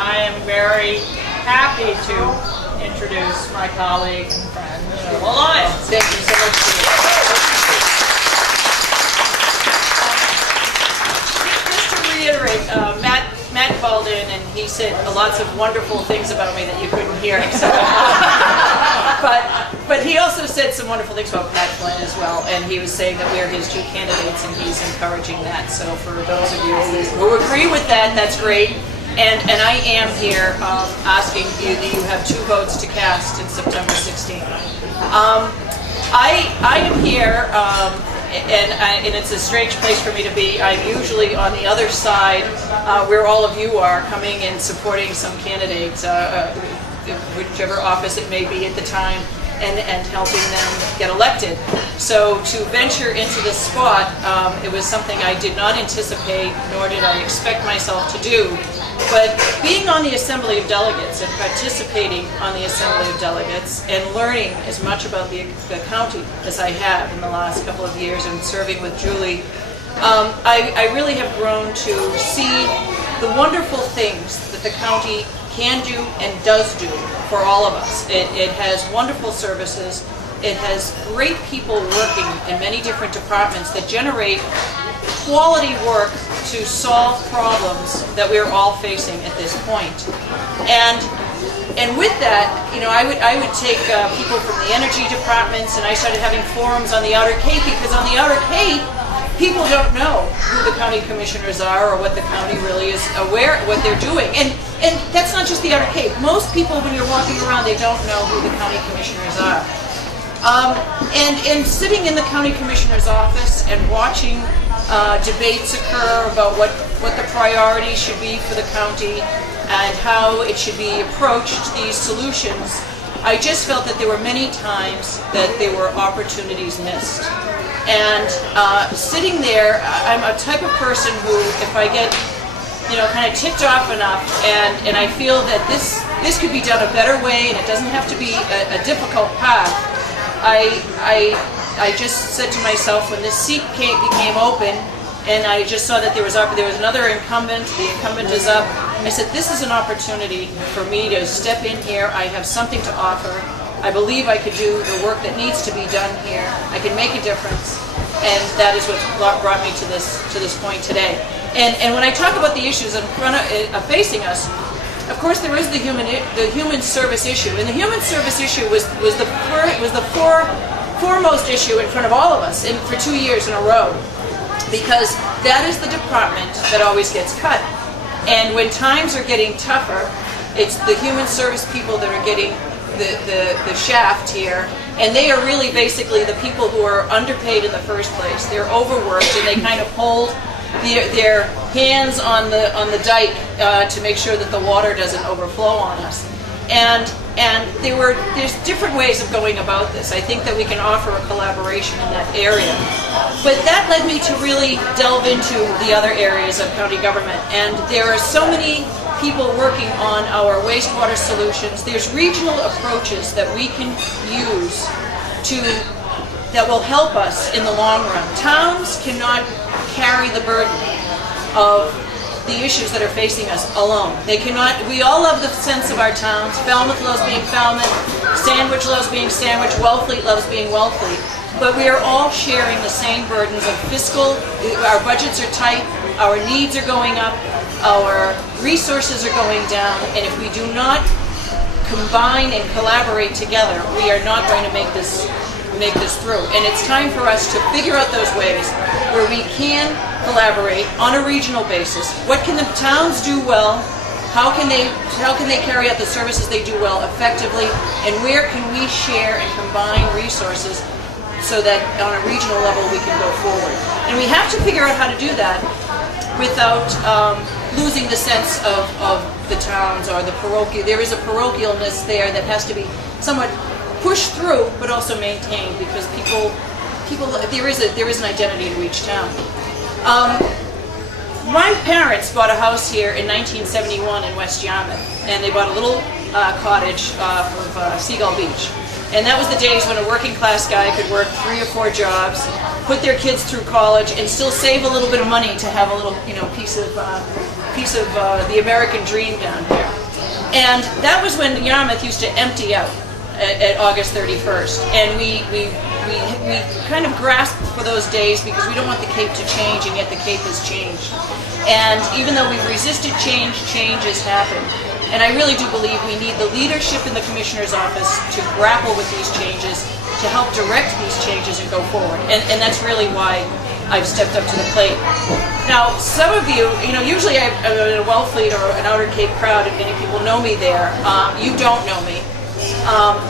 I am very happy to introduce my colleague and friend, Sheila Lyons. Thank you so much. Just to reiterate, Matt called in and he said lots of wonderful things about me that you couldn't hear. So. but he also said some wonderful things about Pat Flynn as well, and he was saying that we are his two candidates and he's encouraging that. So for those of you who agree with that, that's great. And I am here asking you that you have 2 votes to cast in September 16th. I am here, and it's a strange place for me to be. I'm usually on the other side, where all of you are, coming and supporting some candidates, whichever office it may be at the time, and helping them get elected. So to venture into this spot, it was something I did not anticipate, nor did I expect myself to do. But being on the Assembly of Delegates and participating on the Assembly of Delegates and learning as much about the county as I have in the last couple of years and serving with Julie, I really have grown to see the wonderful things that the county can do and does do for all of us. It has wonderful services. It has great people working in many different departments that generate quality work to solve problems that we're all facing at this point. And with that, you know, I would take people from the energy departments, and I started having forums on the Outer Cape, because on the Outer Cape, people don't know who the county commissioners are or what the county really is aware of what they're doing. And that's not just the Outer Cape. Most people, when you're walking around, they don't know who the county commissioners are. And sitting in the county commissioner's office and watching debates occur about what the priorities should be for the county and how it should be approached, these solutions, I just felt that there were many times that there were opportunities missed. And sitting there, I'm a type of person who, if I get, you know, kind of ticked off enough and I feel that this could be done a better way and it doesn't have to be a difficult path, I just said to myself, when this seat became open and I just saw that there was another incumbent, the incumbent is up, I said, this is an opportunity for me to step in here. I have something to offer. I believe I could do the work that needs to be done here. I can make a difference, and that is what brought me to this point today. And when I talk about the issues in front of facing us, of course, there is the human service issue, and the human service issue was the foremost issue in front of all of us for 2 years in a row, because that is the department that always gets cut. And when times are getting tougher, it's the human service people that are getting the shaft here, and they are really basically the people who are underpaid in the first place. They're overworked, and they kind of hold their hands on the dike to make sure that the water doesn't overflow on us. And there's different ways of going about this. I think that we can offer a collaboration in that area. But that led me to really delve into the other areas of county government. And there are so many people working on our wastewater solutions. There's regional approaches that we can use that will help us in the long run. Towns cannot carry the burden of the issues that are facing us alone. They cannot. We all love the sense of our towns. Falmouth loves being Falmouth. Sandwich loves being Sandwich. Wellfleet loves being Wellfleet. But we are all sharing the same burdens of fiscal. Our budgets are tight. Our needs are going up. Our resources are going down. And if we do not combine and collaborate together, we are not going to make this through. And it's time for us to figure out those ways where we can collaborate on a regional basis. What can the towns do well? How can they carry out the services they do well effectively? And where can we share and combine resources so that on a regional level we can go forward? And we have to figure out how to do that without losing the sense of the towns or the parochial. There is a parochialness there that has to be somewhat pushed through, but also maintained, because there is an identity to each town. My parents bought a house here in 1971 in West Yarmouth, and they bought a little cottage off of Seagull Beach. And that was the days when a working class guy could work 3 or 4 jobs, put their kids through college, and still save a little bit of money to have a little, piece piece of the American dream down here. And that was when Yarmouth used to empty out at August 31st. And we kind of grasped for those days because we don't want the Cape to change, and yet the Cape has changed. And even though we've resisted change, change has happened. And I really do believe we need the leadership in the Commissioner's office to grapple with these changes, to help direct these changes and go forward. And that's really why I've stepped up to the plate. Now, some of you, usually I'm in a Wellfleet or an Outer Cape crowd, and many people know me there. You don't know me.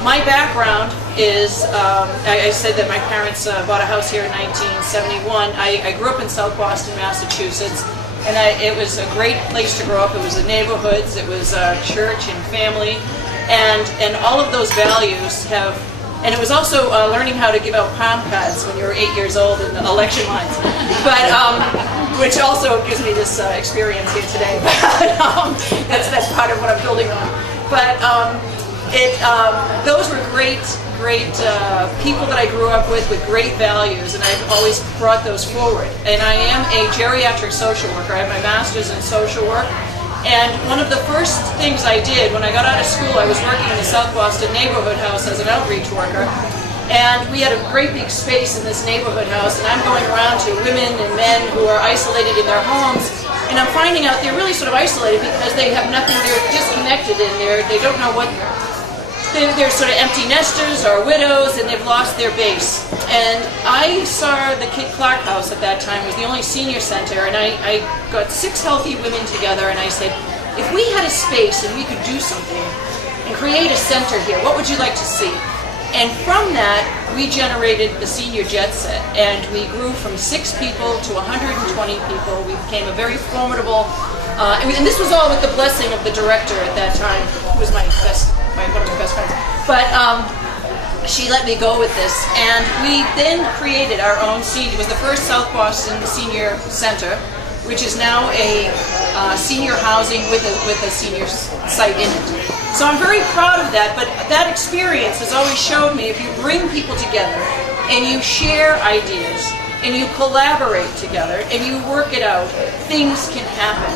My background is, I said that my parents bought a house here in 1971. I grew up in South Boston, Massachusetts, and it was a great place to grow up. It was the neighborhoods, it was church and family, and all of those values have. And it was also learning how to give out palm cards when you were 8 years old in the election lines, but which also gives me this experience here today. But that's part of what I'm building on. But those were great people that I grew up with great values, and I've always brought those forward. And I am a geriatric social worker. I have my master's in social work. And one of the first things I did when I got out of school, I was working in the South Boston neighborhood house as an outreach worker. And we had a great big space in this neighborhood house, and I'm going around to women and men who are isolated in their homes, and I'm finding out they're really sort of isolated because they have nothing, they're disconnected, and they don't know what, they're sort of empty nesters or widows, and they've lost their base. And I saw the Kit Clark House at that time, was the only senior center, and I got 6 healthy women together, and I said, if we had a space and we could do something and create a center here, what would you like to see? And from that, we generated the senior jet set, and we grew from 6 people to 120 people. We became a very formidable, and this was all with the blessing of the director at that time, who was one of my best friends. But she let me go with this, and we then created our own senior. It was the first South Boston Senior Center, which is now a senior housing with a senior site in it. So I'm very proud of that, but that experience has always showed me if you bring people together and you share ideas and you collaborate together and you work it out, things can happen.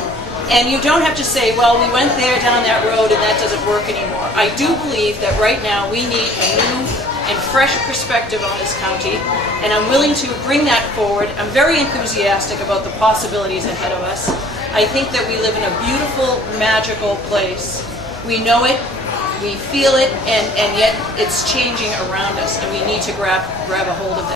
And you don't have to say, well, we went there down that road and that doesn't work anymore. I do believe that right now we need a new and fresh perspective on this county, and I'm willing to bring that forward. I'm very enthusiastic about the possibilities ahead of us. I think that we live in a beautiful, magical place. We know it, we feel it, and yet it's changing around us, and we need to grab a hold of it.